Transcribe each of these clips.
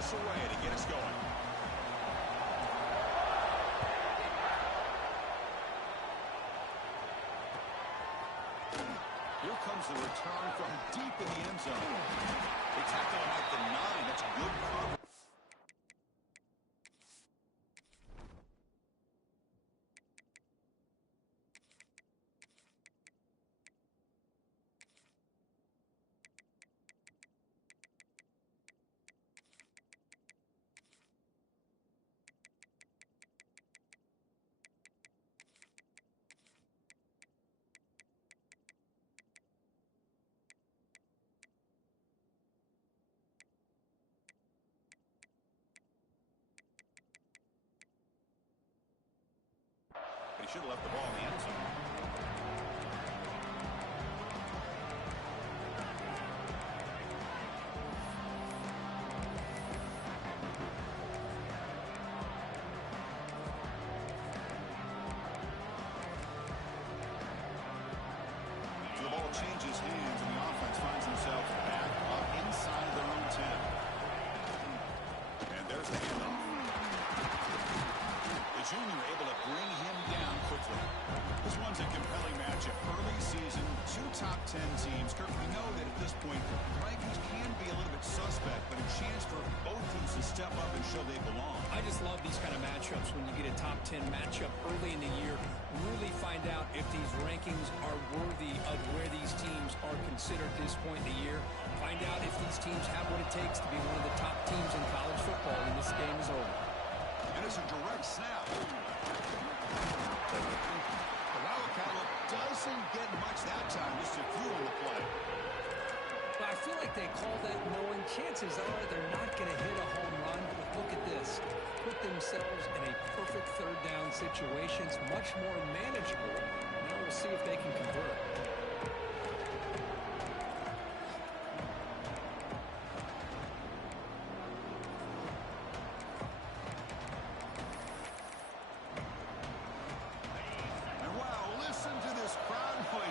this away to get us going. Here comes the return from deep in the end zone. They tackle him at the 9. That's good coverage. But he should have left the ball in the end zone. So the ball changes hands, and the offense finds themselves back up inside their own 10. And there's the handoff. The junior able to bring him down quickly. This one's a compelling matchup. Early season, 2 top 10 teams. Kirk, we know that at this point, rankings can be a little bit suspect, but a chance for both teams to step up and show they belong. I just love these kind of matchups when you get a top 10 matchup early in the year. Really find out if these rankings are worthy of where these teams are considered at this point in the year. Find out if these teams have what it takes to be one of the top teams in college football when this game is over. And it's a direct snap. The Wildcat doesn't get much that time, just a few on the play. Well, I feel like they call that knowing chances are they're not going to hit a home run. But look at this. Put themselves in a perfect third down situation. It's much more manageable. Now we'll see if they can convert.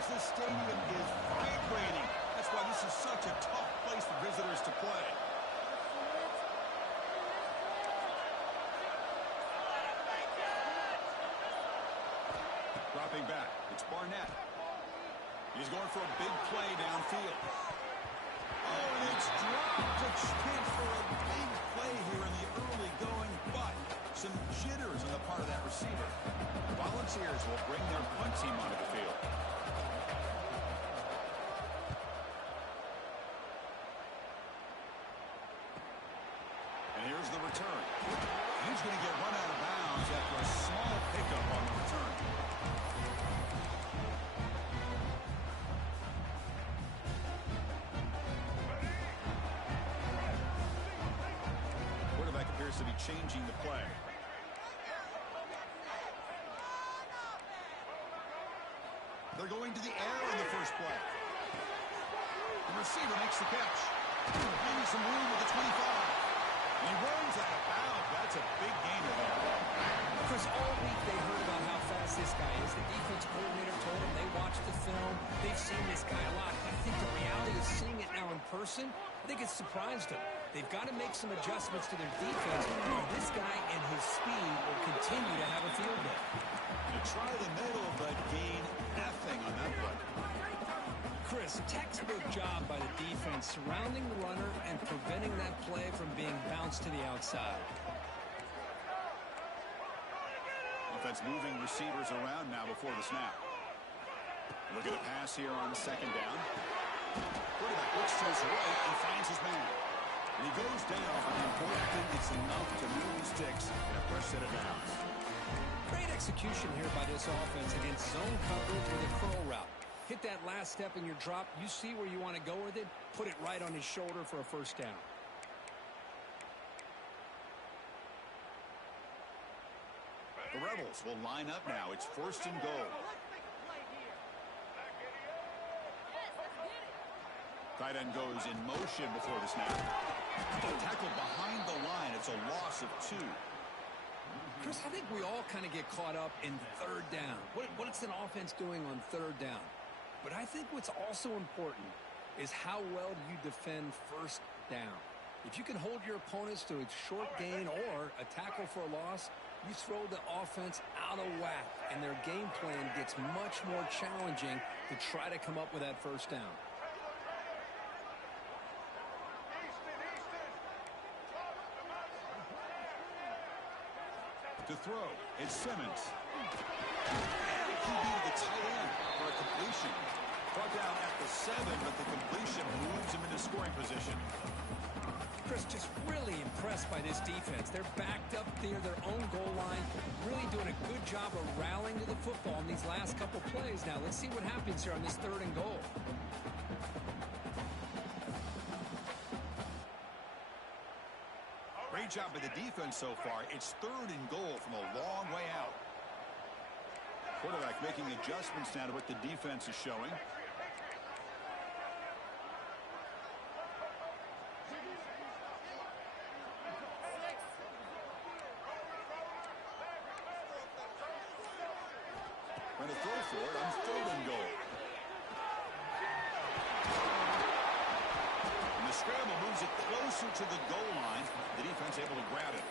This stadium is vibrating. That's why this is such a tough place for visitors to play. Dropping back, it's Barnett. He's going for a big play downfield. Oh, and it's dropped. A chance for a big play here in the early going, but some jitters on the part of that receiver. The Volunteers will bring their punt team onto the field. And here's the return. He's going to get run out of bounds after a small pickup on the return. Quarterback appears to be changing the play. They're going to the air in the first play. The receiver makes the catch. Maybe some room with the 25. He runs out of bounds. That's a big gainer there. Chris, all week they heard about how fast this guy is. The defense coordinator told them they watched the film. They've seen this guy a lot. I think the reality is seeing it now in person, I think it's surprised them. They've got to make some adjustments to their defense, or this guy and his speed will continue to have a field day. You try the middle, but gain nothing on that play. Chris, textbook job by the defense surrounding the runner and preventing that play from being bounced to the outside. Offense moving receivers around now before the snap. Look at a pass here on second down. Quarterback looks to his right and finds his man. And he goes down, but the important thing is enough to move the sticks in a fresh set of downs. Great execution here by this offense against zone coverage with a curl route. Hit that last step in your drop. You see where you want to go with it. Put it right on his shoulder for a first down. The Rebels will line up now. It's first and goal. Tight end goes in motion before the snap. Tackled behind the line. It's a loss of 2. Chris, I think we all kind of get caught up in third down. What's an offense doing on third down? But I think what's also important is how well you defend first down. If you can hold your opponents to a short gain or a tackle for a loss, you throw the offense out of whack, and their game plan gets much more challenging to try to come up with that first down. To throw, it's Simmons. QB to the tight end for a completion. Brought down at the 7, but the completion moves him into scoring position. Chris, just really impressed by this defense. They're backed up near their own goal line, really doing a good job of rallying to the football in these last couple plays. Now, let's see what happens here on this 3rd and goal. Great job by the defense so far. It's 3rd and goal from a long way out. Quarterback making adjustments now to what the defense is showing. Trying to throw for it on 3rd and goal. And the scramble moves it closer to the goal line. The defense able to grab it.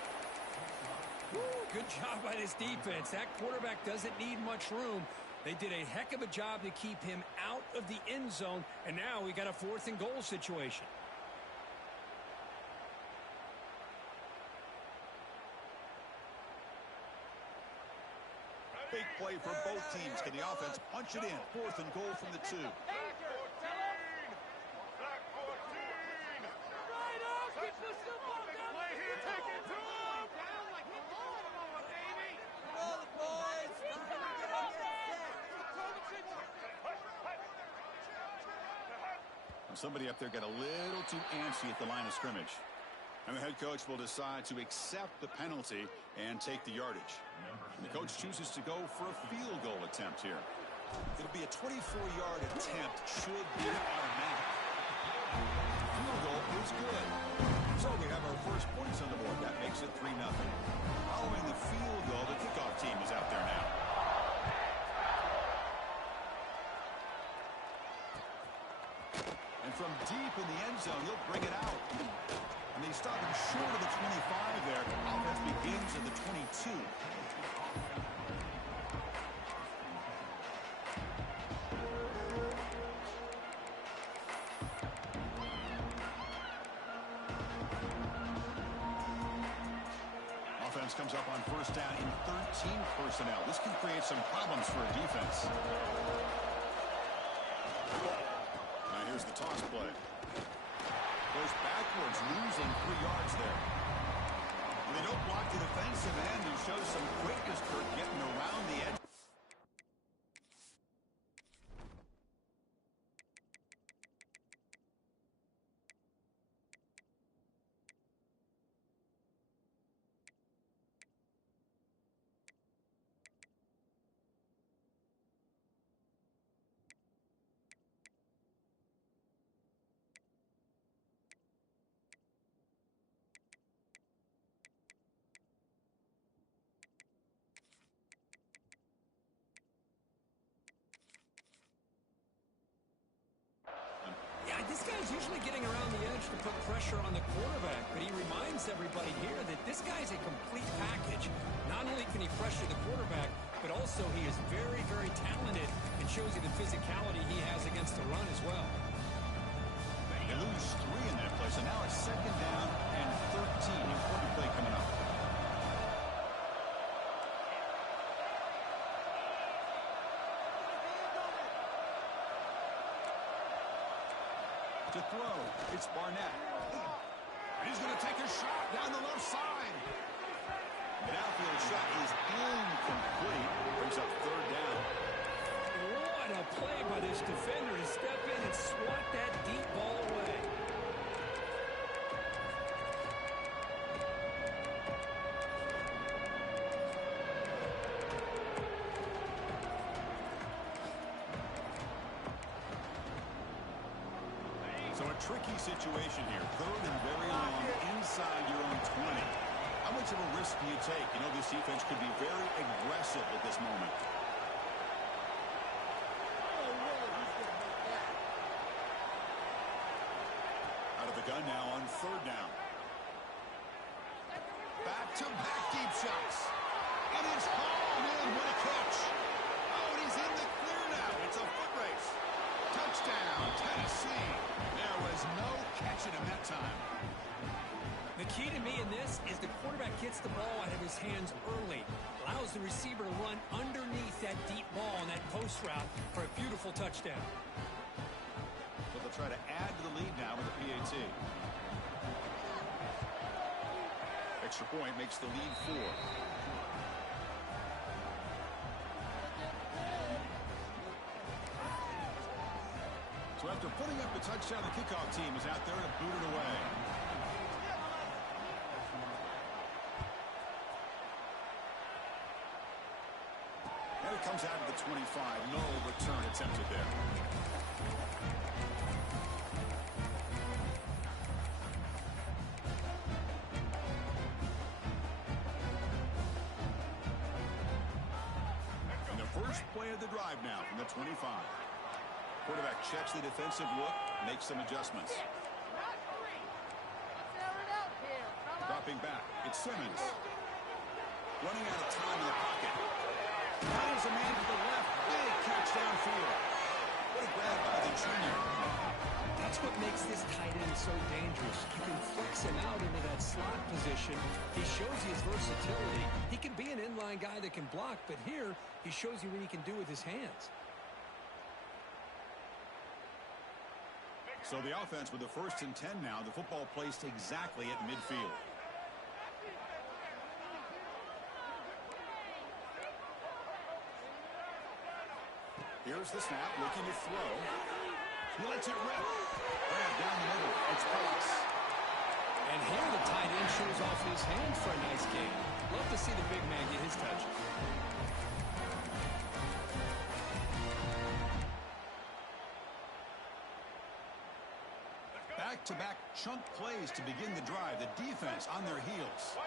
Woo, good job by this defense. That quarterback doesn't need much room. They did a heck of a job to keep him out of the end zone, and now we got a 4th and goal situation. Big play for both teams. Can the offense punch it in? 4th and goal from the 2. Somebody up there got a little too antsy at the line of scrimmage. And the head coach will decide to accept the penalty and take the yardage. And the coach chooses to go for a field goal attempt here. It'll be a 24-yard attempt. Should be automatic. Field goal is good. So we have our first points on the board. That makes it 3-0. Following the field goal, the kickoff team is out there now. And from deep in the end zone, he'll bring it out. And they stop him short of the 25 there. Offense begins at the 22. Offense comes up on 1st down in 13 personnel. This can create some problems for a defense. Here's the toss play. Goes backwards, losing 3 yards there. And they don't block the defensive end and shows some quickness for getting around the edge. This guy's usually getting around the edge to put pressure on the quarterback, but he reminds everybody here that this guy's a complete package. Not only can he pressure the quarterback, but also he is very, very talented and shows you the physicality he has against the run as well. They lose 3 in that play, so now it's 2nd down and 13. Important play coming up. To throw, it's Barnett. And he's going to take a shot down the left side. The outfield shot is incomplete. Brings up 3rd down. What a play by this defender to step in and swat that deep ball away. So a tricky situation here. 3rd and very long inside your own 20. How much of a risk do you take? You know, this defense could be very aggressive at this moment. Out of the gun now on third down. Back-to-back deep shots. And it's hauled in. What a catch. Oh, and he's in the clear now. It's a foot race. Touchdown, Tennessee. There was no catching him that time. The key to me in this is the quarterback gets the ball out of his hands early, allows the receiver to run underneath that deep ball on that post route for a beautiful touchdown. So they'll try to add to the lead now with a PAT. Extra point makes the lead 4. So after putting up the touchdown, the kickoff team is out there to boot it away. And it comes out of the 25. No return attempted there. And the first play of the drive now from the 25. Quarterback checks the defensive look, makes some adjustments. Dropping back, it's Simmons. Running out of time in the pocket. Finds a man to the left, big catch downfield. What a grab by the junior. That's what makes this tight end so dangerous. You can flex him out into that slot position. He shows you his versatility. He can be an inline guy that can block, but here he shows you what he can do with his hands. So the offense with the 1st and 10 now. The football placed exactly at midfield. Here's the snap, looking to throw. He lets it rip. Grab down the middle. It's Price. And here the tight end shows off his hands for a nice game. Love to see the big man get his touch. Back-to-back chunk plays to begin the drive. The defense on their heels.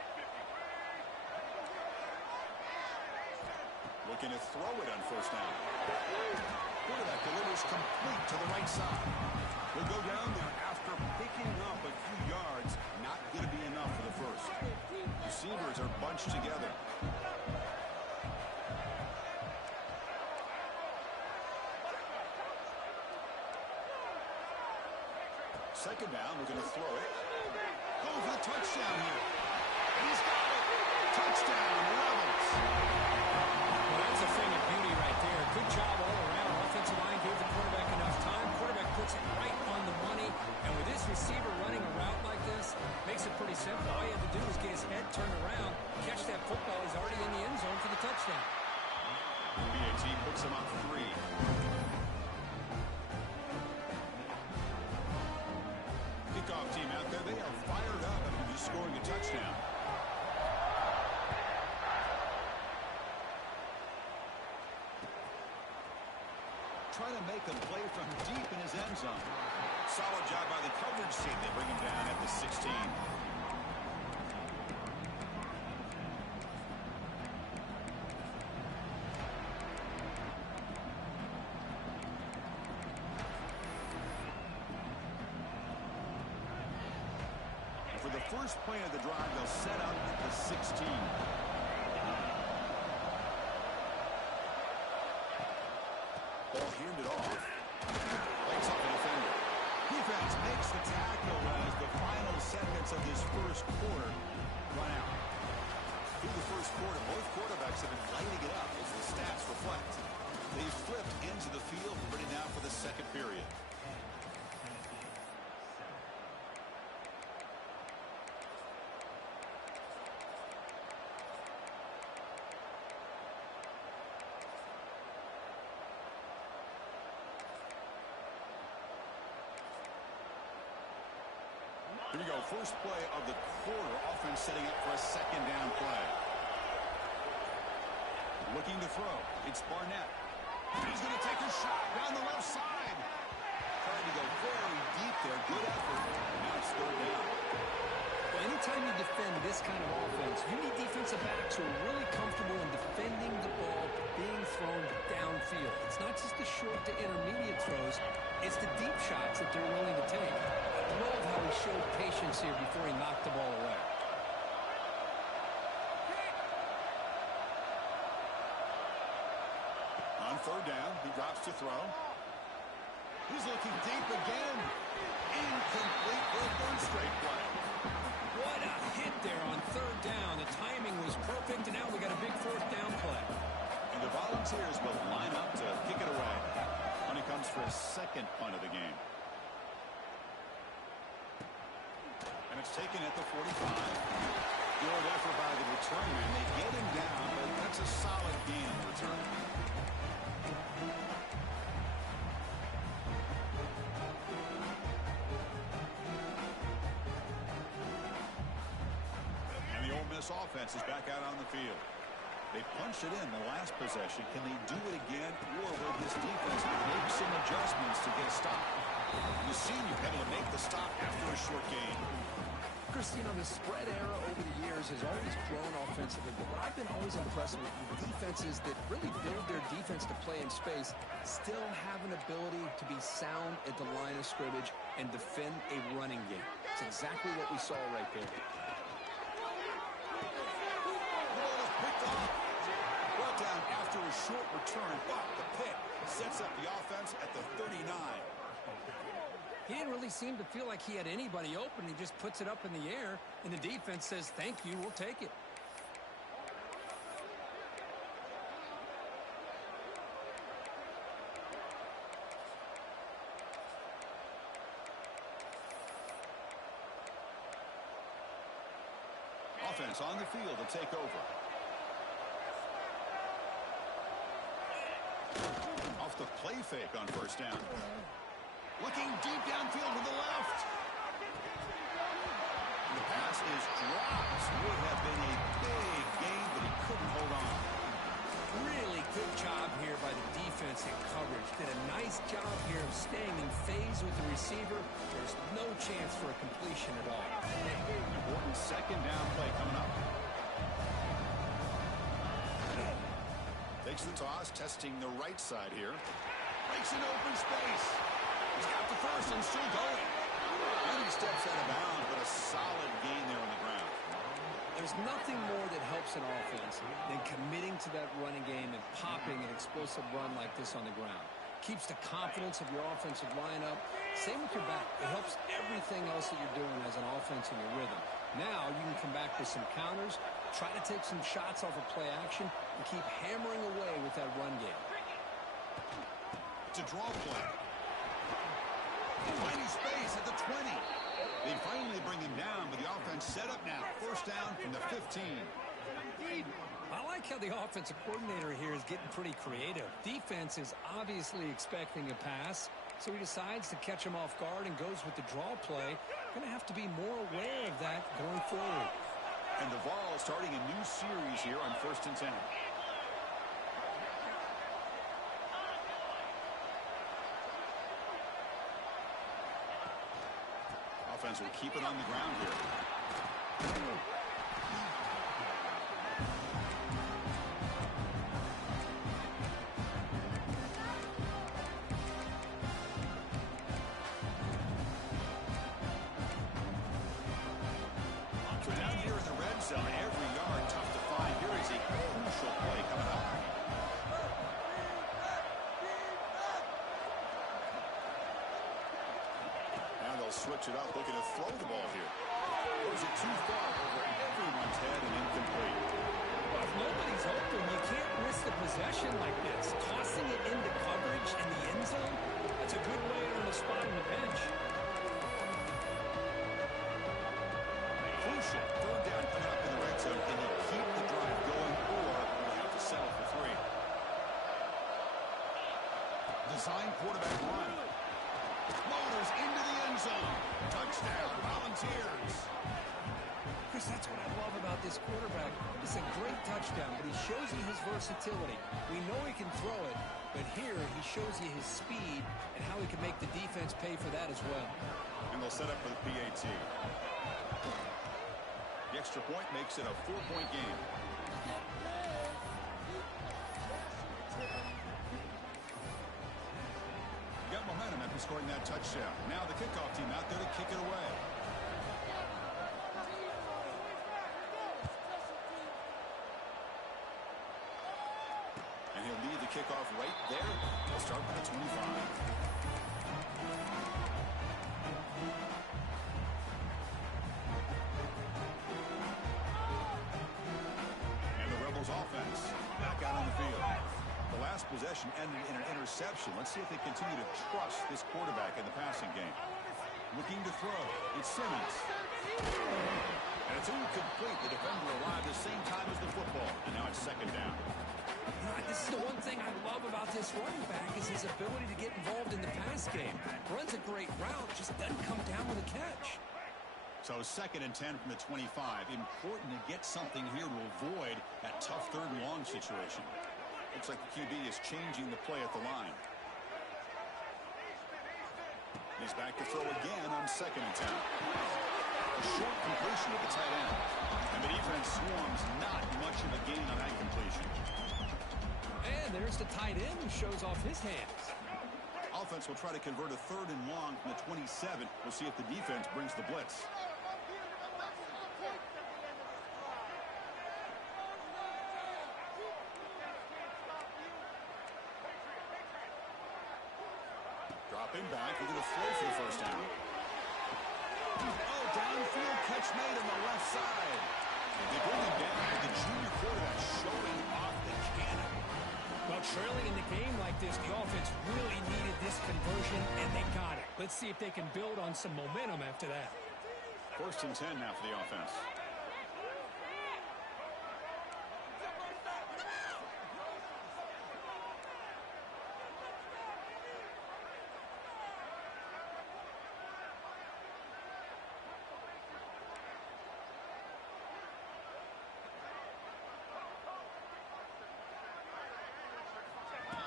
Looking to throw it on first down. Quarterback delivers complete to the right side. Will go down there after picking up a few yards. Not going to be enough for the first. Receivers are bunched together. Second down, looking to throw it. Going for the touchdown here. He's got it. Touchdown, Rebels. Well, that's a thing of beauty right there. Good job all around. Offensive line gave the quarterback enough time. Quarterback puts it right on the money. And with this receiver running a route like this, makes it pretty simple. All you have to do is get his head turned around, catch that football. He's already in the end zone for the touchdown. The PAT picks him up 3. Kickoff team out there, they are fired up after just scoring a touchdown. Trying to make a play from deep in his end zone. Solid job by the coverage team. They bring him down at the 16. For the first play of the drive, they'll set up at the 16. Ball handed off. Lights up the defender. Defense makes the tackle as the final seconds of this first quarter run out. Through the first quarter, both quarterbacks have been lighting it up as the stats reflect. They've flipped ends of the field, ready now for the second period. Here we go, first play of the quarter. Offense setting up for a second down play. Looking to throw. It's Barnett. He's going to take a shot down the left side. Trying to go very deep there. Good effort. Now it's third down. Well, anytime you defend this kind of offense, you need defensive backs who are really comfortable in defending the ball being thrown downfield. It's not just the short to intermediate throws. It's the deep shots that they're willing to take. I love how he showed patience here before he knocked the ball away. On third down, he drops to throw. He's looking deep again. Incomplete for a third straight play. What a hit there on third down. The timing was perfect, and now we got a big fourth down play. And the Volunteers will line up to kick it away. When he comes for his second punt of the game. And it's taken at the 45. Good effort by the return man. They get him down, but that's a solid gain in return. And the Ole Miss offense is back out on the field. They punched it in the last possession. Can they do it again, or will this defense make some adjustments to get a stop? The senior able to make the stop after a short gain. Chris, you know, the spread era over the years has always grown offensively, but what I've been always impressed with defenses that really build their defense to play in space still have an ability to be sound at the line of scrimmage and defend a running game. It's exactly what we saw right there. Brought down after a short return, but the pick sets up the offense at the 39. He didn't really seem to feel like he had anybody open. He just puts it up in the air, and the defense says, thank you, we'll take it. Offense on the field to take over. Off the play fake on first down. Looking deep downfield to the left. And the pass is dropped. Would have been a big gain, but he couldn't hold on. Really good job here by the defense in coverage. Did a nice job here of staying in phase with the receiver. There's no chance for a completion at all. Important second down play coming up. Takes the toss, testing the right side here. Breaks an open space. He's got the first and still going. And he steps out of bounds, but a solid gain there on the ground. There's nothing more that helps an offense than committing to that running game and popping an explosive run like this on the ground. Keeps the confidence of your offensive lineup. Same with your back. It helps everything else that you're doing as an offense in your rhythm. Now you can come back with some counters, try to take some shots off of play action, and keep hammering away with that run game. It's a draw play. Tiny space at the 20. They finally bring him down, but the offense set up now. First down from the 15. I like how the offensive coordinator here is getting pretty creative. Defense is obviously expecting a pass, so he decides to catch him off guard and goes with the draw play. Going to have to be more aware of that going forward. And the Vol is starting a new series here on 1st and 10. Offense will keep it on the ground here. So down here in the red zone, every yard tough to find. Here is a crucial play coming up. Now they'll switch it up, looking to throw the ball here. Throws it too far over everyone's head and incomplete. Well, if nobody's open, you can't risk the possession like this. Tossing it into coverage in the end zone, that's a good way to earn a spot on the bench. Crucial third down coming up in the red zone. Can he keep the drive going, or will he have to settle for 3? Design quarterback run. Motors into the end zone. Touchdown, Volunteers. Chris, that's what I love about this quarterback. It's a great touchdown, but he shows you his versatility. We know he can throw it, but here he shows you his speed and how he can make the defense pay for that as well. And they'll set up for the PAT. The extra point makes it a 4-point game. You got momentum at the scoring that touchdown. Now the kickoff team out there to kick it away. And he'll lead the kickoff right there. We'll start with the 25. Offense back out on the field. The last possession ended in an interception. Let's see if they continue to trust this quarterback in the passing game. Looking to throw. It's Simmons. And it's incomplete. The defender arrived the same time as the football. And now it's second down. This is the one thing I love about this running back is his ability to get involved in the pass game. Runs a great route, just doesn't come down with a catch. So 2nd and 10 from the 25. Important to get something here to avoid that tough 3rd and long situation. Looks like the QB is changing the play at the line. He's back to throw again on 2nd and 10. A short completion with the tight end. And the defense swarms not much of a gain on that completion. And there's the tight end who shows off his hands. Offense will try to convert a 3rd and long from the 27. We'll see if the defense brings the blitz. Dropping back, we're going to throw for the first down. Oh, downfield catch made on the left side. They bring him down with the junior quarterback showing off the cannon. Well, trailing in the game like this, the offense really needed this conversion, and they got it. Let's see if they can build on some momentum after that. 1st and 10 now for the offense.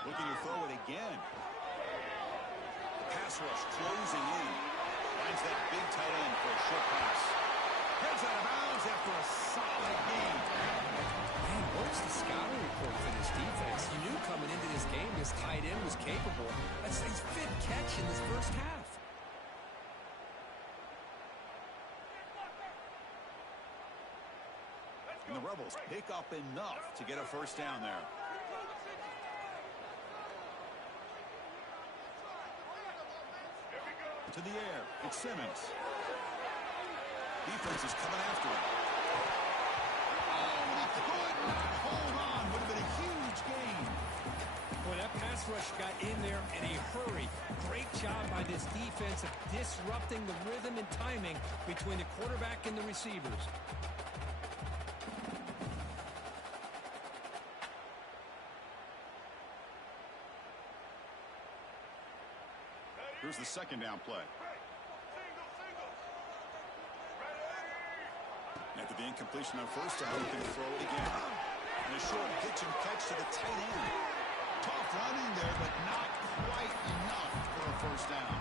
Looking to throw it again. The pass rush closing in. Finds that big tight end for a short pass. Heads out of bounds after a solid game. Man, where's the scouting report for this defense? You knew coming into this game this tight end was capable. That's his 5th catch in this first half. And the Rebels pick up enough to get a first down there. To the air, it's Simmons. Defense is coming after him. Oh, he could not hold on. Would have been a huge gain. Boy, that pass rush got in there in a hurry. Great job by this defense of disrupting the rhythm and timing between the quarterback and the receivers. Here's the 2nd down play. After the incompletion on 1st down, he can throw it again. And a short pitch and catch to the tight end. Tough running there, but not quite enough for a first down.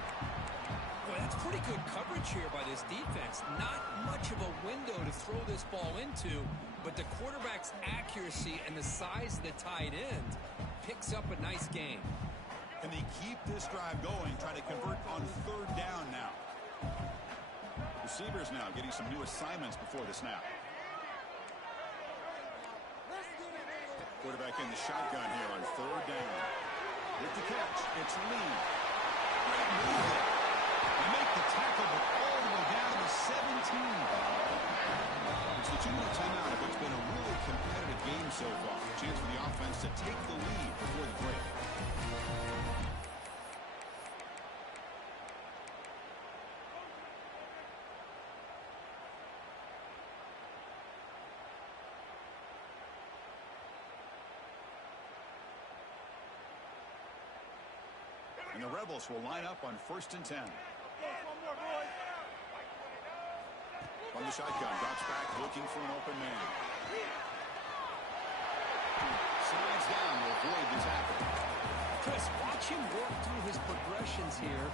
Boy, that's pretty good coverage here by this defense. Not much of a window to throw this ball into, but the quarterback's accuracy and the size of the tight end picks up a nice game. And they keep this drive going, trying to convert on 3rd down now. Receivers now getting some new assignments before the snap. Quarterback in the shotgun here on 3rd down. With the catch, it's Lee. Great move there. They make the tackle, but all the way down to 17. It's the 2-minute timeout of what's been a really competitive game so far. Chance for the offense to take the lead before the break. And the Rebels will line up on 1st and 10. From the shotgun, drops back, looking for an open man. Slides down to avoid the tackle. Chris, watch him work through his progressions here.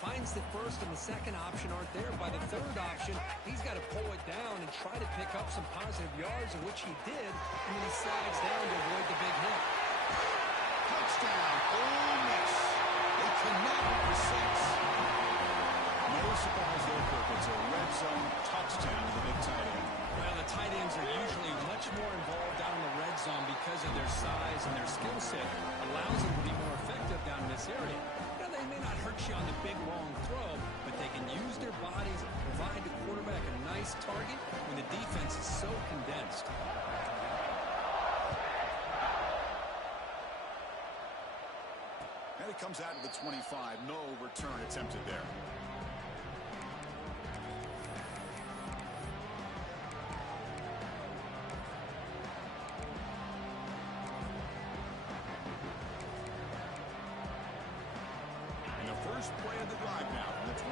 Finds the 1st and the 2nd option aren't there. By the 3rd option, he's got to pull it down and try to pick up some positive yards, of which he did. And then he slides down to avoid the big hit. Touchdown, Ole Miss. They Connect for 6. No surprise there, Kirk. It's a red zone touchdown to the big tight end. Well, the tight ends are usually much more involved down in the red zone because of their size and their skill set. Allows them to be more effective down in this area. Now, they may not hurt you on the big, long throw, but they can use their bodies and provide the quarterback a nice target when the defense is so condensed. And it comes out to the 25. No return attempted there. First play of the drive now from the 25.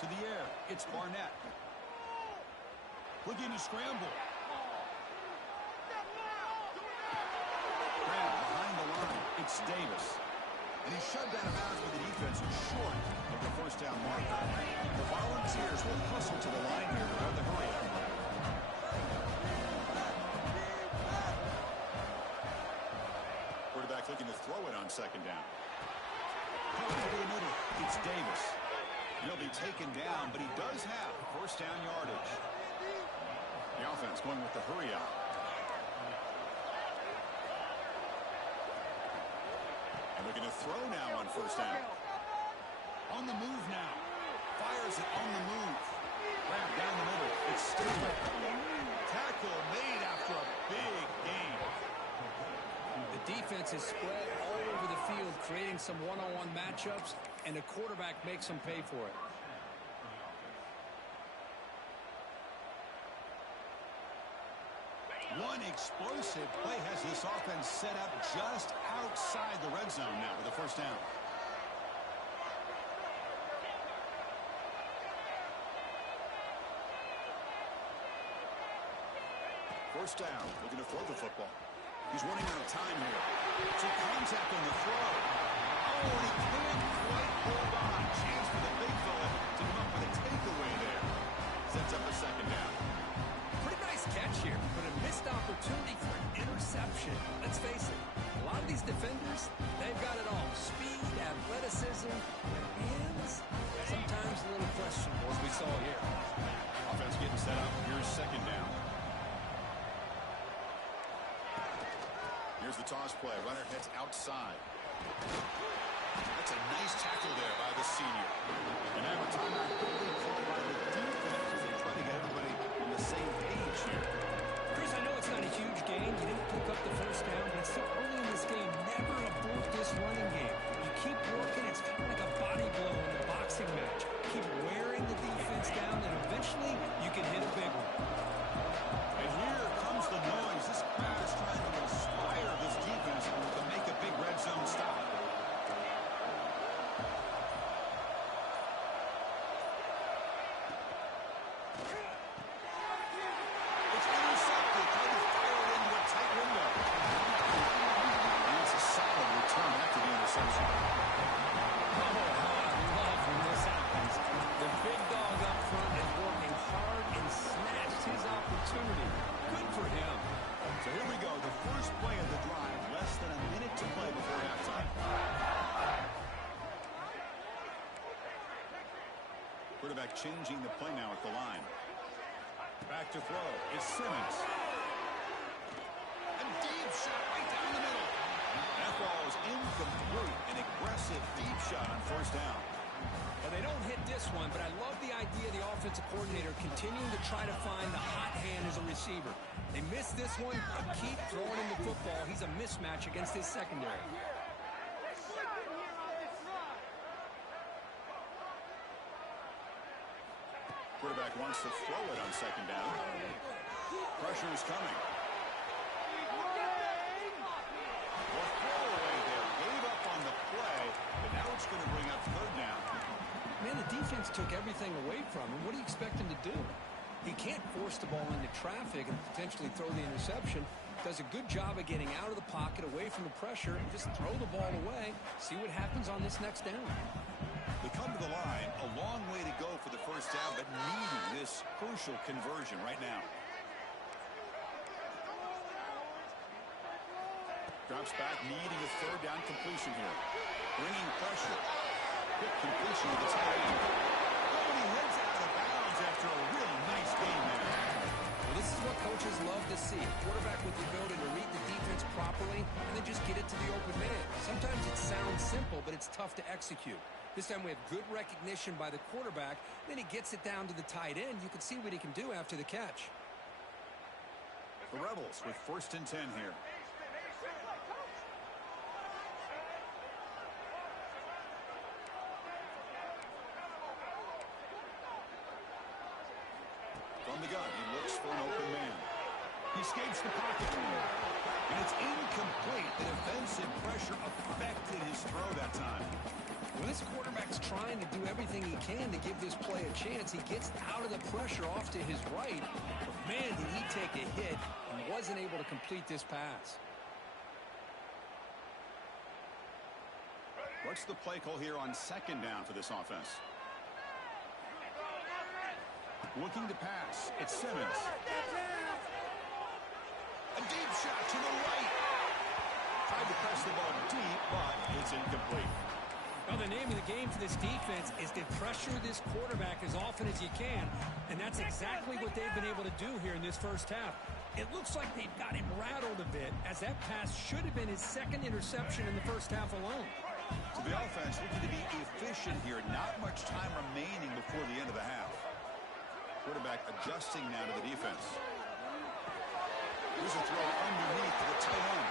To the air, it's Barnett. Looking to scramble. Grab behind the line, it's Davis. And he's shoved out of bounds with the defense short of the first down marker. The Volunteers will hustle to the line here on the hurry up. Looking to throw it on second down. Comes to the middle. It's Davis. He'll be taken down, but he does have first down yardage. The offense going with the hurry up. And looking to throw now on first down. On the move now. Fires it on the move. Wrap down the middle. It's Staley. Tackle made after a big gain. The defense is spread all over the field, creating some one-on-one matchups, and the quarterback makes them pay for it. One explosive play has this offense set up just outside the red zone now with a first down. First down, looking to throw the football. He's running out of time here. Some contact on the throw. Oh, and he can't quite hold on. Chance for the big fella to come up with a takeaway there. Sets up a second down. Pretty nice catch here, but a missed opportunity for an interception. Let's face it, a lot of these defenders, they've got it all. Speed, athleticism, their hands, sometimes a little questionable, as we saw here. Offense getting set up. Here's second down. Here's the toss play. Runner heads outside. That's a nice tackle there by the senior. And now a timeout called by the defense as they try to get everybody on the same page here. Chris, I know it's not a huge game. You didn't pick up the first down, but it's so early in this game. Never abort this running game. You keep working. It's kind of like a body blow in a boxing match. Keep wearing the defense down, and eventually you can hit a big one. And here comes the noise. This crowd is trying to inspire this defense to make a big red zone stop. It's intercepted. Trying to fire it into a tight window. And it's a solid return after the interception. Oh, how I love when this happens. The big dog up front is working hard and snatched his opportunity. Good for him. So here we go, the first play of the drive, less than a minute to play before halftime. Quarterback changing the play now at the line. Back to throw is Simmons. A deep shot right down the middle. That ball is incomplete. An aggressive deep shot on first down. Well, they don't hit this one, but I love the idea of the offensive coordinator continuing to try to find the hot hand as a receiver. They missed this one, but keep throwing him the football. He's a mismatch against his secondary. Quarterback wants to throw it on second down. Pressure is coming. Well, throwaway there. Gave up on the play, but now it's going to bring up third down. Man, the defense took everything away from him. What do you expect him to do? He can't force the ball into traffic and potentially throw the interception. Does a good job of getting out of the pocket, away from the pressure, and just throw the ball away. See what happens on this next down. They come to the line, a long way to go for the first down, but needing this crucial conversion right now. Drops back, needing a third down completion here. Bringing pressure. Quick completion with the tight end. Oh, and he heads out of bounds after a really nice game there. Well, this is what coaches love to see. A quarterback with the ability to read the defense properly and then just get it to the open man. Sometimes it sounds simple, but it's tough to execute. This time we have good recognition by the quarterback. Then he gets it down to the tight end. You can see what he can do after the catch. The Rebels with 1st and 10 here. From the gun, he looks for an open man. He escapes the pocket. And it's incomplete. The defensive pressure affected his throw that time. Well, this quarterback's trying to do everything he can to give this play a chance. He gets out of the pressure off to his right. But, man, did he take a hit and wasn't able to complete this pass. What's the play call here on 2nd down for this offense? Looking to pass. It's Simmons. A deep shot to the right. Tried to press the ball deep, but it's incomplete. Well, the name of the game for this defense is to pressure this quarterback as often as you can, and that's exactly what they've been able to do here in this first half. It looks like they've got him rattled a bit, as that pass should have been his 2nd interception in the first half alone. So the offense looking to be efficient here. Not much time remaining before the end of the half. Quarterback adjusting now to the defense. Here's a throw underneath to the tight end.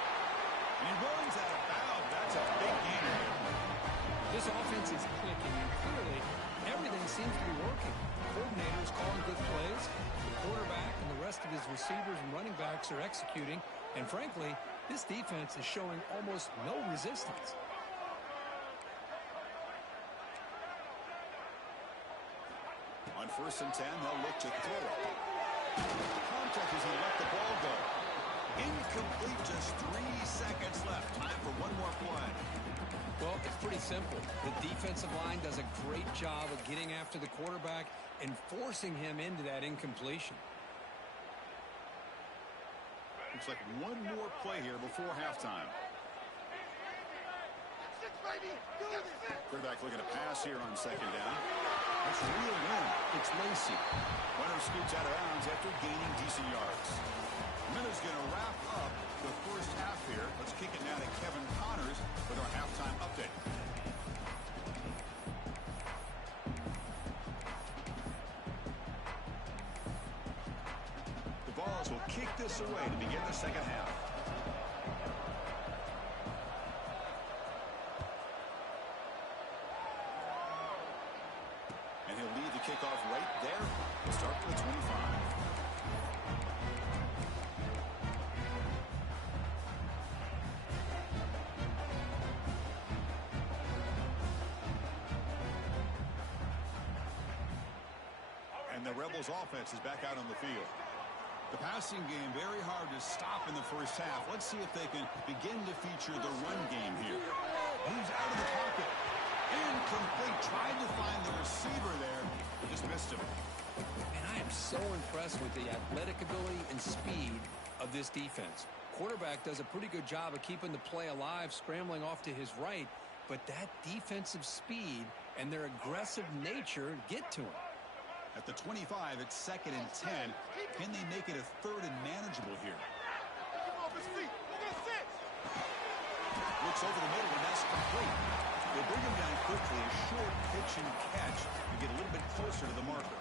And he runs out of bounds. That's a big gainer here. This offense is clicking, and clearly everything seems to be working. The coordinator is calling good plays. The quarterback and the rest of his receivers and running backs are executing. And frankly, this defense is showing almost no resistance. On 1st and 10, they'll look to throw it. Contact as he let the ball go. Incomplete, just 3 seconds left. Time for one more play. Well, it's pretty simple. The defensive line does a great job of getting after the quarterback and forcing him into that incompletion. Looks like one more play here before halftime. Quarterback looking to pass here on 2nd down. That's real win. It's Lacy. Runner scoots out of bounds after gaining decent yards. Miller's going to wrap up the first half here. Let's kick it now to Kevin Connors with our halftime update. The Vols will kick this away to begin the second half. And he'll lead the kickoff right there. We'll start with 25. And the Rebels offense is back out on the field. The passing game very hard to stop in the first half. Let's see if they can begin to feature the run game here. Moves out of the pocket. Incomplete. Tried to find the receiver there, but just missed him. And I am so impressed with the athletic ability and speed of this defense. Quarterback does a pretty good job of keeping the play alive, scrambling off to his right, but that defensive speed and their aggressive nature get to him. At the 25, it's 2nd and 10. Can they make it a 3rd and manageable here? Looks over the middle, and that's complete. They bring him down quickly, a short pitch and catch to get a little bit closer to the marker.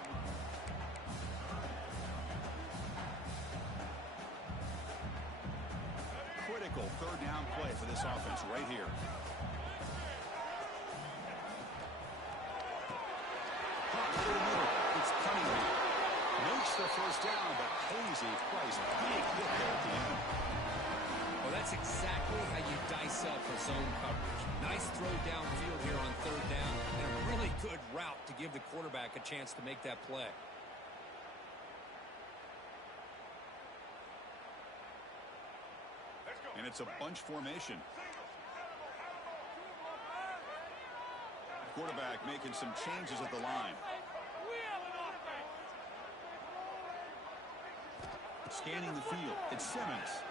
Critical 3rd down play for this offense right here. Hot through the middle. It's Cunningham. Makes the first down, but pays a price. Big hit there at the end. Well, that's exactly how you dice up a zone coverage. Nice throw downfield here on 3rd down, and a really good route to give the quarterback a chance to make that play. And it's a bunch formation. Quarterback making some changes at the line. Scanning the field. It's Simmons.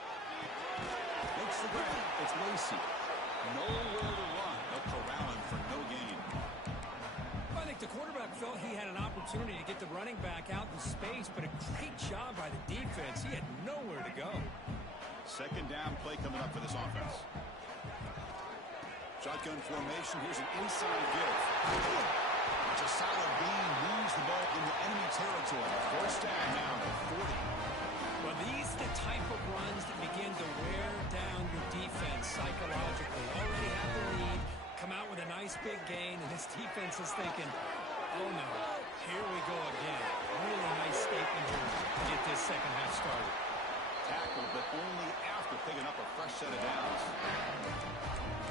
Makes the It's Lacey. Nowhere to run. They'll corral him for no gain. I think the quarterback felt he had an opportunity to get the running back out in space, but a great job by the defense. He had nowhere to go. Second down play coming up for this offense. Shotgun formation. Here's an inside give. It's a solid gain. Moves the ball into enemy territory. First down now at 40. Well, these are the type of runs that begin to wear down your defense psychologically. Already have the lead, come out with a nice big gain, and this defense is thinking, oh no, here we go again. Really nice statement here to get this second half started. Tackle, but only after picking up a fresh set of downs.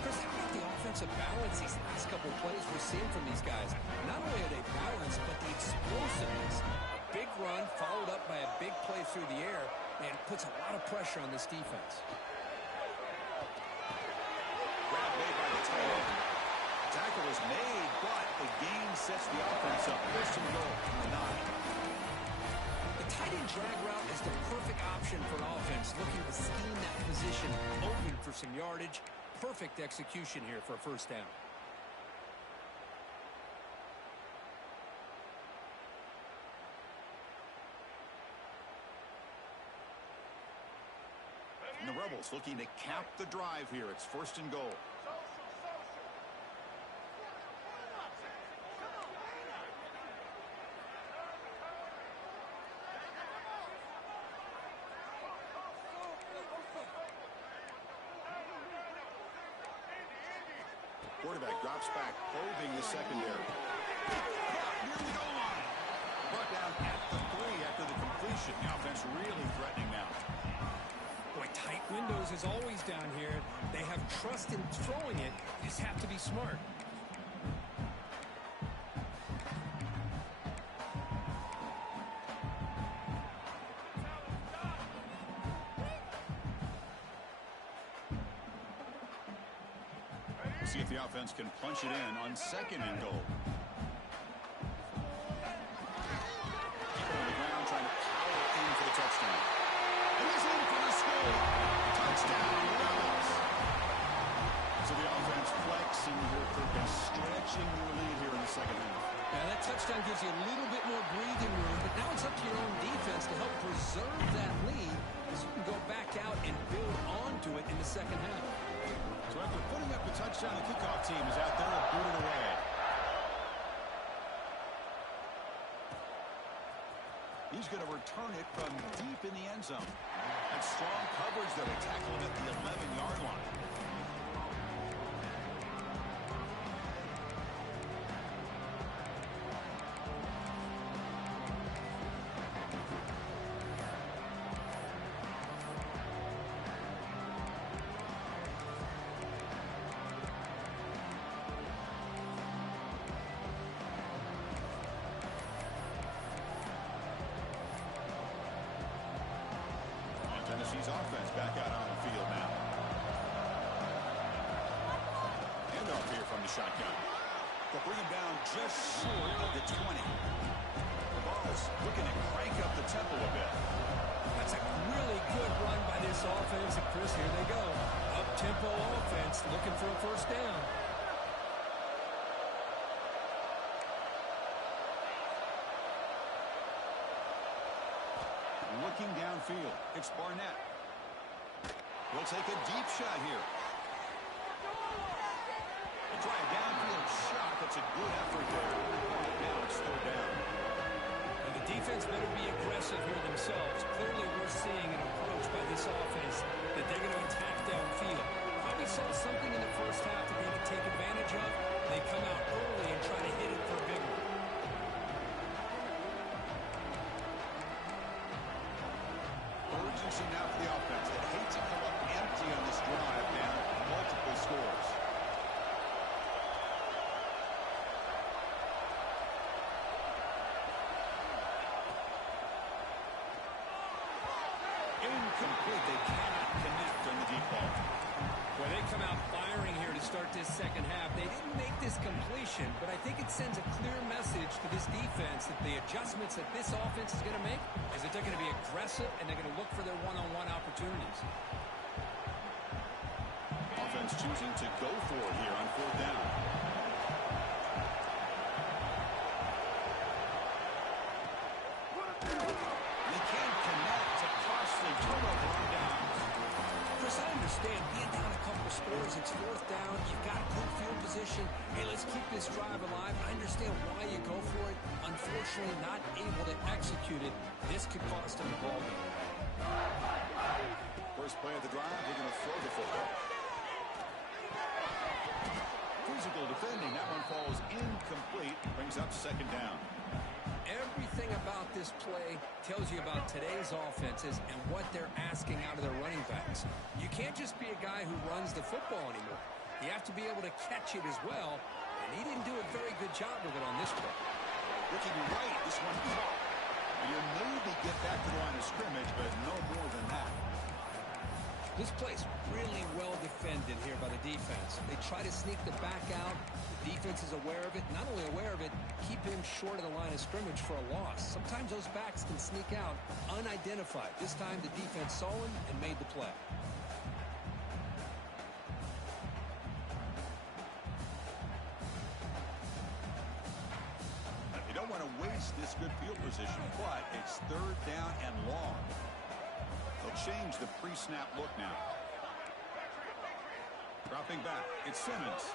Chris, how about the offensive balance these last couple of plays we're seeing from these guys? Not only are they balanced, but the explosiveness. A big run followed up by a big play through the air, and it puts a lot of pressure on this defense. Grab made by the tight end. Tackle is made, but the gain sets the offense up. First and goal from the 9. The tight end drag route is the perfect option for an offense looking to scheme that position open for some yardage. Perfect execution here for a first down. And the Rebels looking to cap the drive here. It's first and goal. Quarterback drops back, probing the secondary. Near the goal line. Brought down at the 3 after the completion. The offense really threatening now. Boy, tight windows is always down here. They have trust in throwing it. You just have to be smart. See if the offense can punch it in on second and goal. Keep it on the ground, trying to power in for the touchdown. And he's in for the score. Touchdown, Rebels. So the offense flexing here, stretching your lead here in the second half. Now that touchdown gives you a little bit more breathing room, but now it's up to your own defense to help preserve that lead so you can go back out and build onto it in the second half. So after putting up the touchdown, the kickoff team is out there to boot it away. He's going to return it from deep in the end zone. That's strong coverage there. They tackle him at the 11-yard line. Tennessee's offense back out on the field now. Handoff here from the shotgun. They'll bring him down just short of the 20. The ball's looking to crank up the tempo a bit. That's a really good run by this offense. And Chris, here they go. Up-tempo offense looking for a first down. Looking downfield, it's Barnett. He'll take a deep shot here. They try a downfield shot. That's a good effort there. Now it's third down. And the defense better be aggressive here themselves. Clearly we're seeing an approach by this offense that they're going to attack downfield. Probably saw something in the first half that they could take advantage of. They come out early and try to hit it for a big one. Urgency now for the offense. They hate to come up empty on this drive, down multiple scores. Incomplete. They cannot connect on the deep ball. Well, they come out firing here to start this second half. They didn't make this completion, but I think it sends a clear message to this defense that the adjustments that this offense is going to make is that they're going to be aggressive and they're going to look for their one-on-one opportunities. choosing to go for it here on 4th down. They can't connect. A costly turnover on downs. Chris, I understand being down a couple scores, it's 4th down, you've got good field position. Hey, let's keep this drive alive. I understand why you go for it. Unfortunately, not able to execute it. This could cost him the ball game. First play of the drive, we're going to throw the football. Physical defending. That one falls incomplete. Brings up 2nd down. Everything about this play tells you about today's offenses and what they're asking out of their running backs. You can't just be a guy who runs the football anymore. You have to be able to catch it as well, and he didn't do a very good job of it on this play. Looking right, this one caught. You'll maybe get back to the line of scrimmage, but no more than that. This play's really well defended here by the defense. They try to sneak the back out. The defense is aware of it. Not only aware of it, keep him short of the line of scrimmage for a loss. Sometimes those backs can sneak out unidentified. This time the defense saw him and made the play. You don't want to waste this good field position, but it's 3rd down and long. They'll change the pre-snap look now. Dropping back, it's Simmons.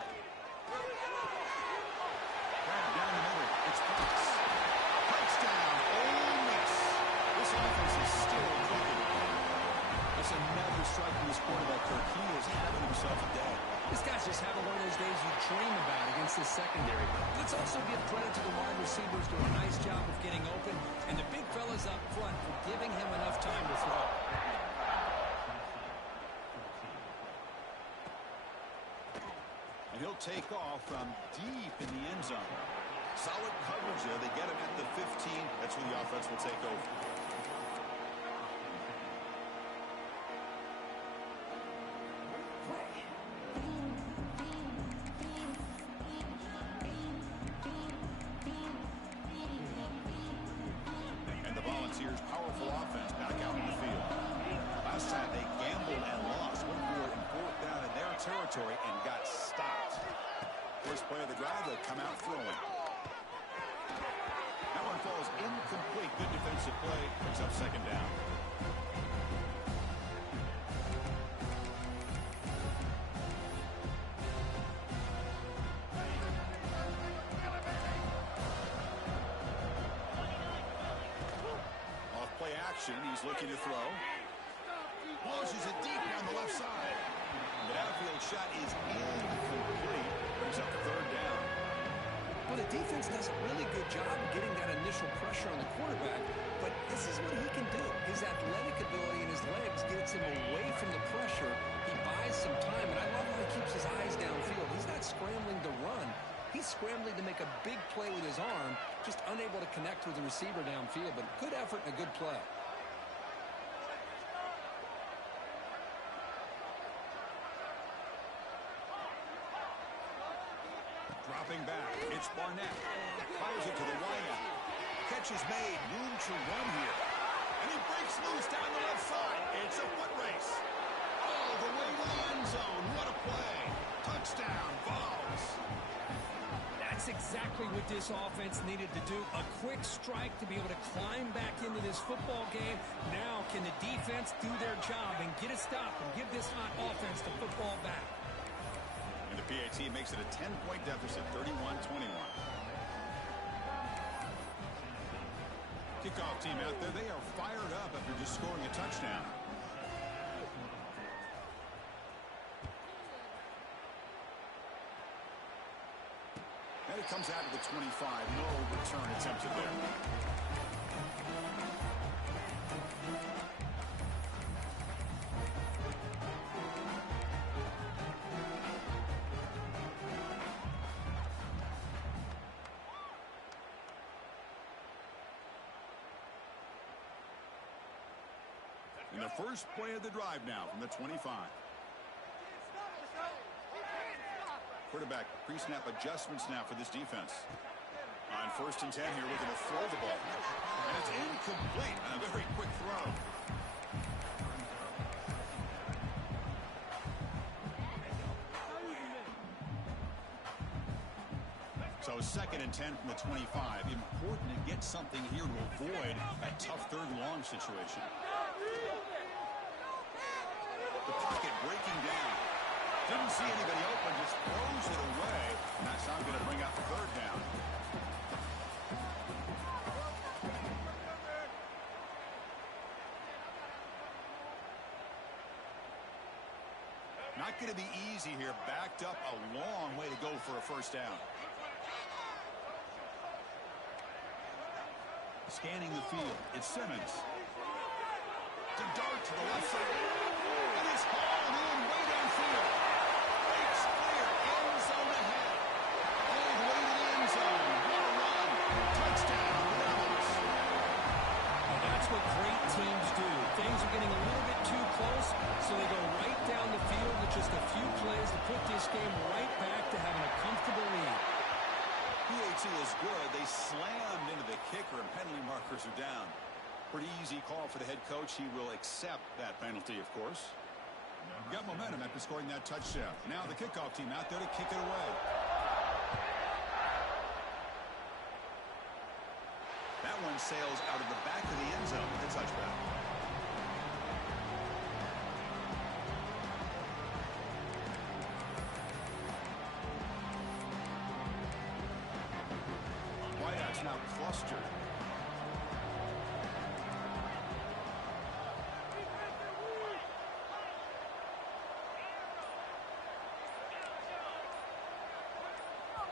Down the middle, it's Fox. Touchdown, Ole Miss. This offense is still clicking. That's another strike from this quarterback, Kirk. He is having himself a day. This guy's just having one of those days you dream about against this secondary. Let's also give credit to the wide receivers doing a nice job of getting open, and the big fellas up front for giving him enough time to throw. And he'll take off from deep in the end zone. Solid coverage there. They get him at the 15. That's where the offense will take over. And the Volunteers' powerful offense back out in the field. Last time they gambled and lost. Went for it in 4th down in their territory and got stopped. First play of the drive, they'll come out throwing. That one falls incomplete. Good defensive play. Brings up 2nd down. Off play action. He's looking to throw. Launches it deep on the left side. The outfield shot is incomplete. Brings up 3rd down. Well, the defense does a really good job of getting that initial pressure on the quarterback, but this is what he can do. His athletic ability and his legs gets him away from the pressure. He buys some time, and I love how he keeps his eyes downfield. He's not scrambling to run. He's scrambling to make a big play with his arm, just unable to connect with the receiver downfield, but good effort and a good play. Dropping back, it's Barnett. Fires it to the wide. Catch is made, room to run here. And he breaks loose down the left side. It's a foot race. All the way to the end zone. What a play. Touchdown, Vols. That's exactly what this offense needed to do. A quick strike to be able to climb back into this football game. Now can the defense do their job and get a stop and give this hot offense the football back? And the PAT makes it a 10-point deficit, 31-21. Kickoff team out there, they are fired up after just scoring a touchdown. And it comes out to the 25. No return attempted there. And the first play of the drive now from the 25. Quarterback pre-snap adjustments now for this defense. On 1st and 10 here, looking to throw the ball. And it's incomplete. A very quick throw. So 2nd and 10 from the 25. Important to get something here to avoid a tough 3rd and long situation. The pocket breaking down. Didn't see anybody open, just throws it away. And that's not going to bring out the 3rd down. Not going to be easy here. Backed up a long way to go for a 1st down. Scanning the field. It's Simmons. To dart to the left side. And it's hauled in way downfield. Breaks clear. End zone ahead. All the way to the end zone. What a run. Touchdown. Rebels. And that's what great teams do. Things are getting a little bit too close, so they go right down the field with just a few plays to put this game right back to having a comfortable lead. PAT is good. They slammed into the kicker, and penalty markers are down. Pretty easy call for the head coach. He will accept that penalty, of course. Got momentum after scoring that touchdown. Now the kickoff team out there to kick it away. That one sails out of the back of the end zone with a touchback. Wideouts now clustered.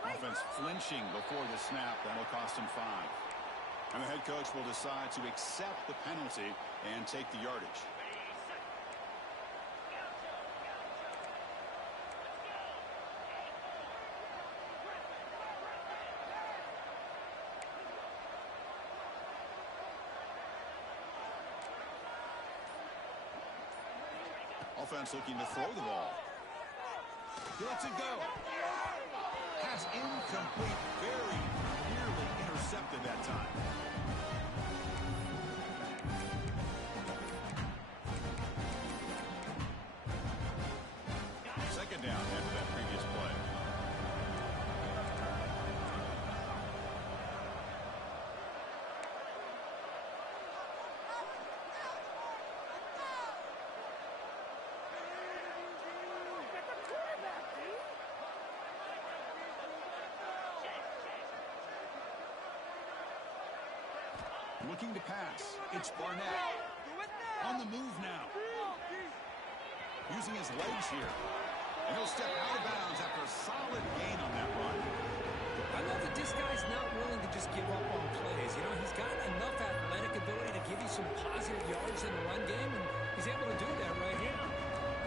Offense flinching before the snap. That'll cost him 5. And the head coach will decide to accept the penalty and take the yardage. Offense looking to throw the ball. He lets it go. Pass incomplete, very nearly intercepted that time. Second down after that previous play. Looking to pass. It's Barnett. On the move now. Using his legs here. And he'll step out of bounds after a solid gain on that run. I love that this guy's not willing to just give up on plays. You know, he's got enough athletic ability to give you some positive yards in the run game, and he's able to do that right here.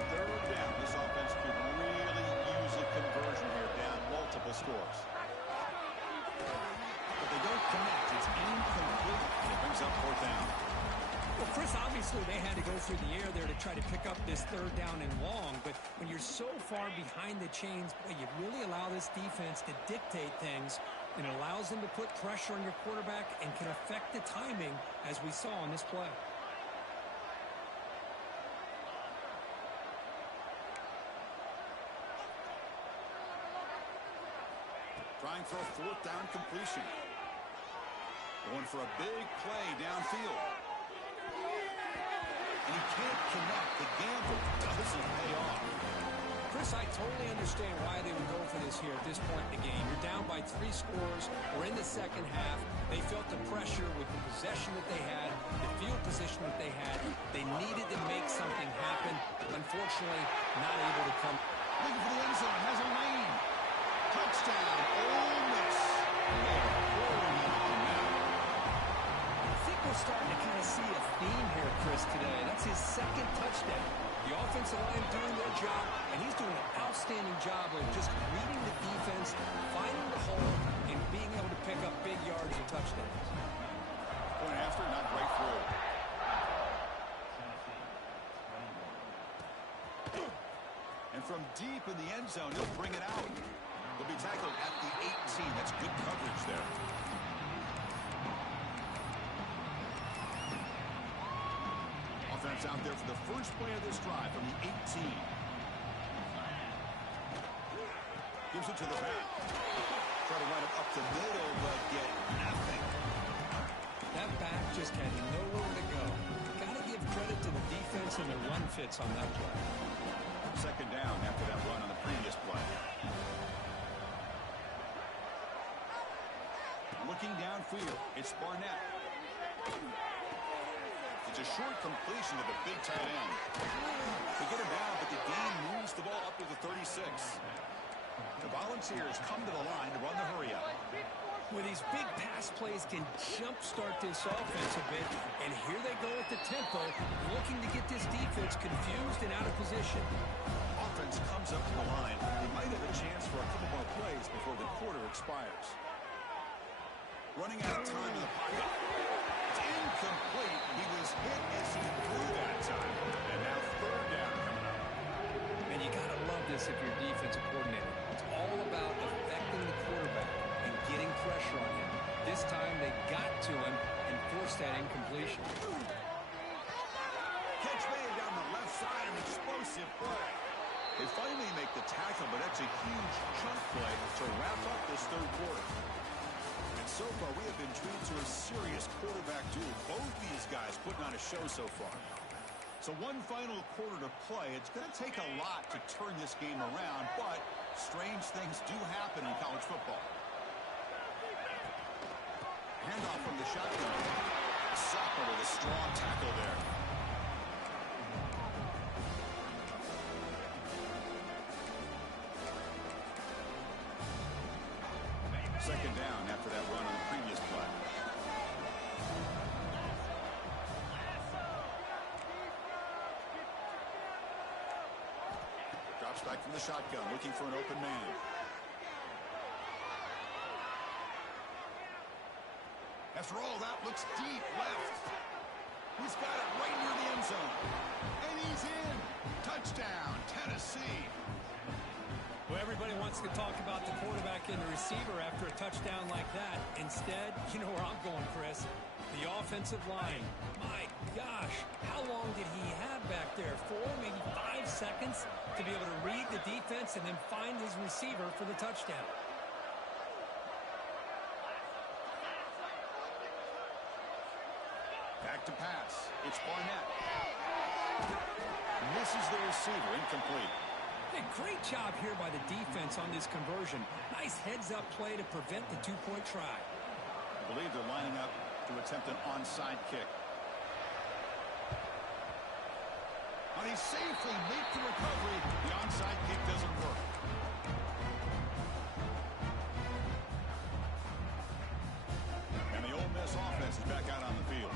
3rd down. This offense could really use a conversion here, down multiple scores. But they don't connect. It's incomplete, and it brings up 4th down. Well, Chris, obviously they had to go through the air there to try to pick up this 3rd down and long, but when you're so far behind the chains, you really allow this defense to dictate things, and it allows them to put pressure on your quarterback and can affect the timing, as we saw on this play. Trying for a 4th down completion. Going for a big play downfield. And he can't connect. The gamble doesn't pay off. Chris, I totally understand why they would go for this here at this point in the game. You're down by 3 scores. We're in the second half. They felt the pressure with the possession that they had, the field position that they had. They needed to make something happen. Unfortunately, not able to come. Looking for the end zone. Has a lane. Touchdown. Ole Miss. I think we're starting to kind of see a theme here, Chris, today. That's his 2nd touchdown. The offensive line doing their job, and he's doing an outstanding job of just reading the defense, finding the hole, and being able to pick up big yards and touchdowns. Point after, not right through. And from deep in the end zone, he'll bring it out. He'll be tackled at the 18. That's good coverage there. Offense out there for the first play of this drive from the 18. Gives it to the back. Try to run it up the middle, but get nothing. That back just had nowhere to go. Got to give credit to the defense and their run fits on that play. Second down after that run on the previous play. Looking downfield, it's Barnett. It's a short completion to the big tight end. They get him down, but the gain moves the ball up to the 36. The Volunteers come to the line to run the hurry up. Well, these big pass plays can jumpstart this offense a bit, and here they go at the tempo, looking to get this defense confused and out of position. Offense comes up to the line. They might have a chance for a couple more plays before the quarter expires. Running out of time in the pocket. It's incomplete. He was hit as he threw that time. And now third down coming up. And you got to love this if you're a defensive coordinator. It's all about affecting the quarterback and getting pressure on him. This time they got to him and forced that incompletion. Catch made down the left side, an explosive play. They finally make the tackle, but that's a huge chunk play to wrap up this third quarter. And so far, we have been treated to a serious quarterback duel. Both these guys putting on a show so far. So one final quarter to play. It's going to take a lot to turn this game around, but strange things do happen in college football. Handoff from the shotgun. Soccer with a strong tackle there. Second down after that run on the previous play. Drops back from the shotgun, looking for an open man. After all that, looks deep left. He's got it right near the end zone. And he's in. Touchdown, Tennessee. Well, everybody wants to talk about the quarterback and the receiver after a touchdown like that. Instead, you know where I'm going, Chris. The offensive line. My gosh, how long did he have back there? 4, maybe 5 seconds to be able to read the defense and then find his receiver for the touchdown. Back to pass. It's Barnett. Misses the receiver. Incomplete. Hey, great job here by the defense on this conversion. Nice heads-up play to prevent the two-point try. I believe they're lining up to attempt an onside kick. And he safely makes the recovery. The onside kick doesn't work. And the Ole Miss offense is back out on the field.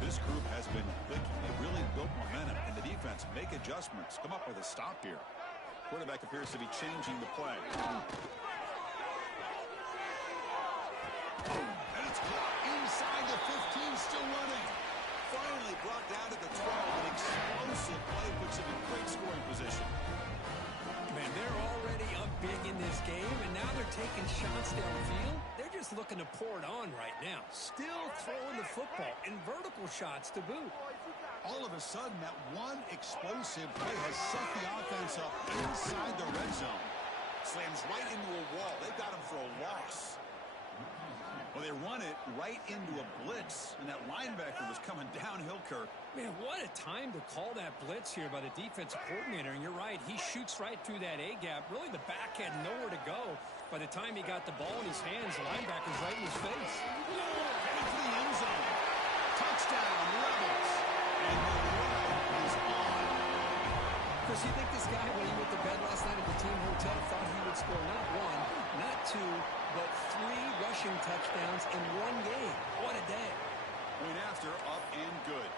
This group has been clicking. They really built momentum, and the defense make adjustments. Come up with a stop here. Quarterback appears to be changing the play. And it's caught inside the 15, still running. Finally brought down to the 12. An explosive play puts him in great scoring position. Man, they're already up big in this game, and now they're taking shots downfield. They're just looking to pour it on right now. Still throwing the football and vertical shots to boot. All of a sudden, that one explosive play has set the offense up inside the red zone. Slams right into a wall. They got him for a loss. Well, they run it right into a blitz, and that linebacker was coming downhill, Kirk. Man, what a time to call that blitz here by the defensive coordinator. And you're right, he shoots right through that A-gap. Really, the back had nowhere to go. By the time he got the ball in his hands, the linebacker's right in his face. Headed for the end zone. Touchdown, Rebels. And the run is on. Chris, you think this guy, when he went to bed last night at the team hotel, thought he would score not 1, not 2, but 3 rushing touchdowns in one game? What a day. Point after, up and good.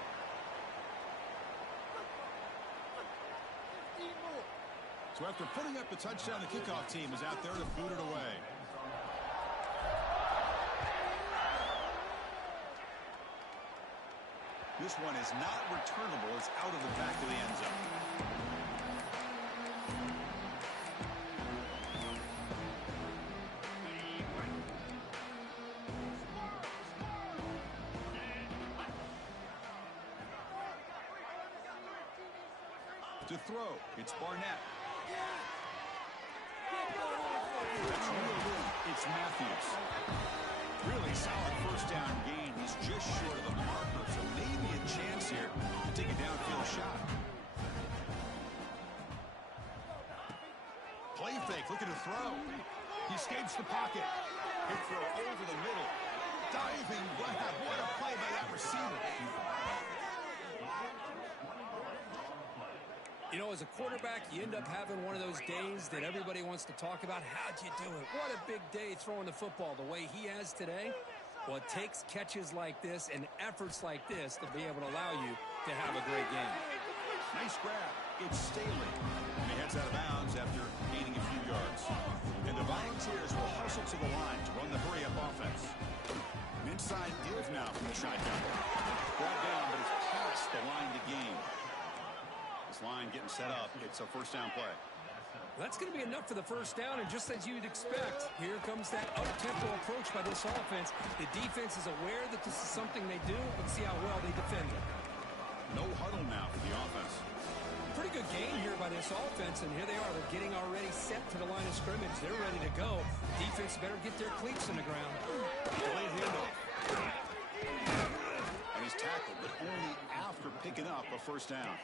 So after putting up the touchdown, the kickoff team is out there to boot it away. This one is not returnable. It's out of the back of the end zone. To throw, it's Barnett. That's reeled in. It's Matthews. Really solid first down gain. He's just short of the marker, so maybe a chance here to take a downfield shot. Play fake, looking to throw. He escapes the pocket. Big throw over the middle. Diving grab. What a play by that receiver. You know, as a quarterback, you end up having one of those days that everybody wants to talk about. How'd you do it? What a big day throwing the football the way he has today. Well, it takes catches like this and efforts like this to be able to allow you to have a great game. Nice grab. It's Staley. He heads out of bounds after gaining a few yards. And the Volunteers will hustle to the line to run the hurry-up offense. An inside give now from the shotgun. Brought down, but it's past the line to gain. This line getting set up. It's a first down play. That's going to be enough for the first down, and just as you'd expect, here comes that up-tempo approach by this offense. The defense is aware that this is something they do. Let's see how well they defend it. No huddle now for the offense. Pretty good game here by this offense, and here they are. They're getting already set to the line of scrimmage. They're ready to go. Defense better get their cleats in the ground. Delayed handoff. And he's tackled, but only after picking up a first down.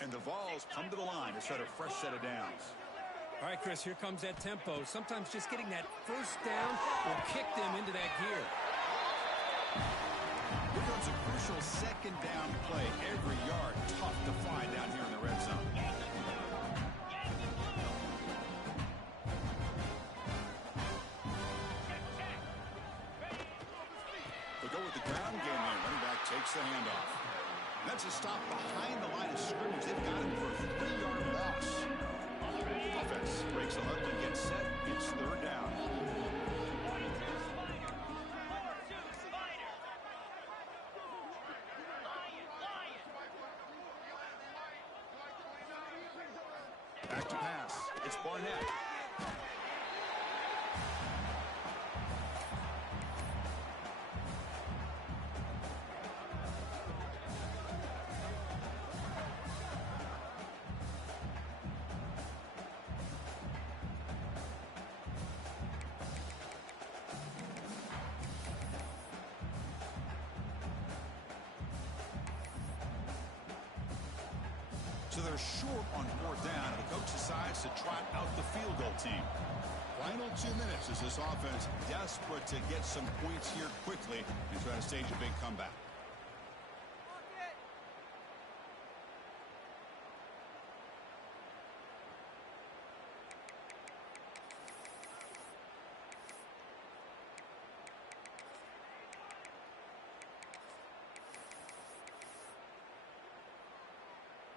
And the Vols come to the line to start a fresh set of downs. All right, Chris, here comes that tempo. Sometimes just getting that first down will kick them into that gear. Here comes a crucial second down play. Every yard tough to find down here in the red zone. They go with the ground game there. Running back takes the handoff. That's a stop behind the line of scrimmage. They've got him for a 3-yard loss. Offense breaks the huddle and gets set. It's third down. Back to pass. It's Barnett. So they're short on fourth down, and the coach decides to trot out the field goal team. Final 2 minutes as this offense desperate to get some points here quickly and try to stage a big comeback.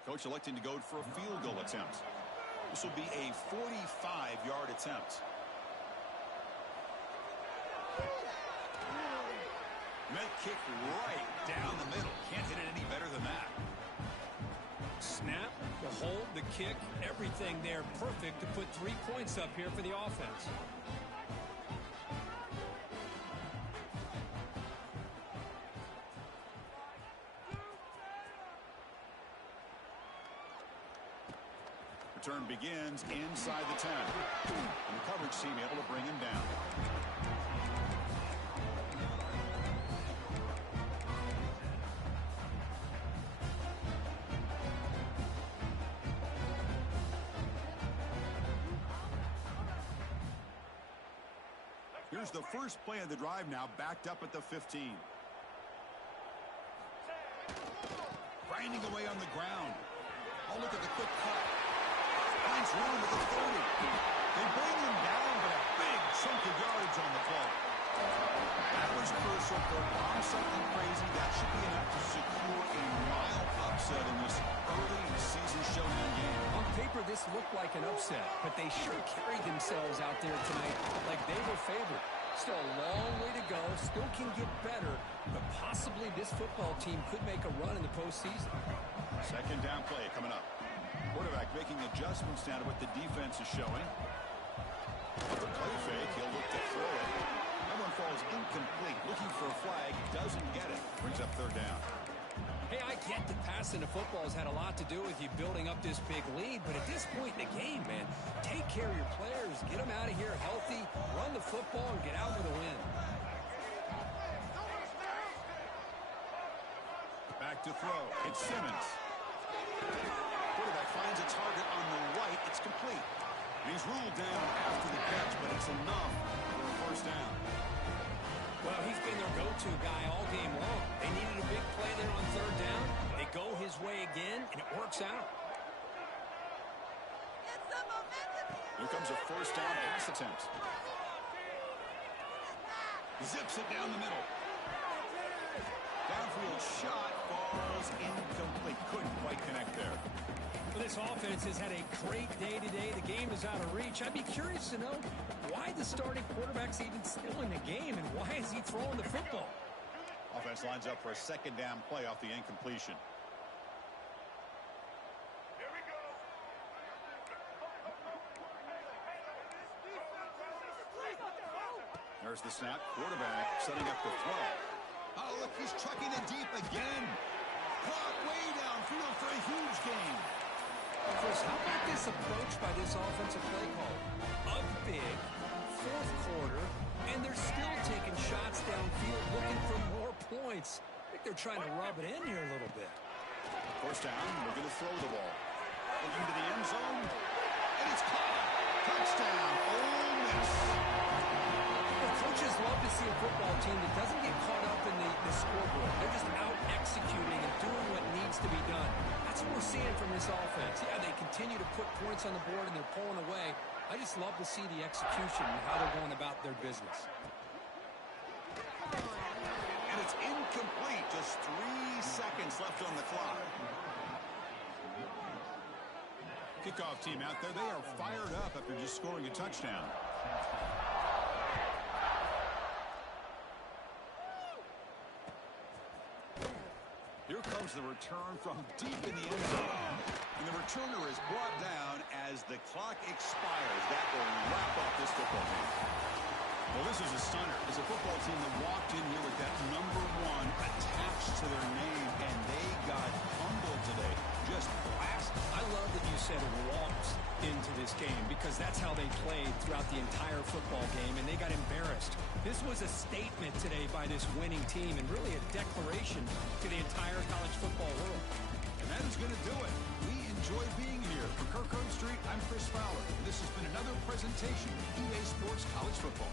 Coach electing to go for a field goal attempt. This will be a 45-yard attempt. Met kick right down the middle. Can't hit it any better than that. Snap, the hold, the kick, everything there perfect to put 3 points up here for the offense. Return begins inside the 10. And the coverage team able to bring him down. Here's the first play of the drive now, backed up at the 15. Grinding away on the ground. Oh, look at the quick cut. Finds room at the 30. They bring him down, but a big chunk of yardage on the play. That was crucial, but on something crazy, that should be enough to secure a mild upset in this early season showdown game. On paper, this looked like an upset, but they sure carried themselves out there tonight like they were favored. Still a long way to go, still can get better, but possibly this football team could make a run in the postseason. Second down play coming up. Quarterback making adjustments down to what the defense is showing. The play fake, he'll look to throw it. That one falls incomplete. Looking for a flag, doesn't get it. Brings up third down. Hey, I get that passing the football has had a lot to do with you building up this big lead, but at this point in the game, man, take care of your players, get them out of here healthy, run the football, and get out with a win. Back to throw. It's Simmons. Quarterback finds a target on the right. It's complete. He's ruled down after the catch, but it's enough for a first down. Well, he's been their go-to guy all game long. They needed a big play there on third down. They go his way again, and it works out. Here comes a first down pass attempt. Zips it down the middle. Downfield shot falls incomplete. Couldn't quite connect there. Well, this offense has had a great day today. The game is out of reach. I'd be curious to know why the starting quarterback's even still in the game and why is he throwing the football? Offense lines up for a second down play off the incompletion. Here we go. There's the snap. Quarterback setting up the throw. Oh, look, he's chucking it deep again. Caught way downfield for a huge gain. Chris, how about this approach by this offensive play caller? Up big, fourth quarter, and they're still taking shots downfield looking for more points. I think they're trying to rub it in here a little bit. First down, we're going to throw the ball. Looking to the end zone, and it's caught. Touchdown, Ole Miss. Well, coaches love to see a football team that doesn't get caught up in the scoreboard. They're just out executing and doing what needs to be done. That's what we're seeing from this offense. Yeah, they continue to put points on the board and they're pulling away. I just love to see the execution and how they're going about their business. And it's incomplete. Just 3 seconds left on the clock. Kickoff team out there. They are fired up after just scoring a touchdown. Here comes the return from deep in the end zone. And the returner is brought down as the clock expires. That will wrap up this football game. Well, this is a stunner. It's a football team that walked in here with that number 1 attached to their name, and they got humbled today. Just blasted. I love that you said walked into this game because that's how they played throughout the entire football game, and they got embarrassed. This was a statement today by this winning team and really a declaration to the entire college football world. And that is going to do it. We enjoy being here. For Kirkland Street, I'm Chris Fowler. This has been another presentation of EA Sports College Football.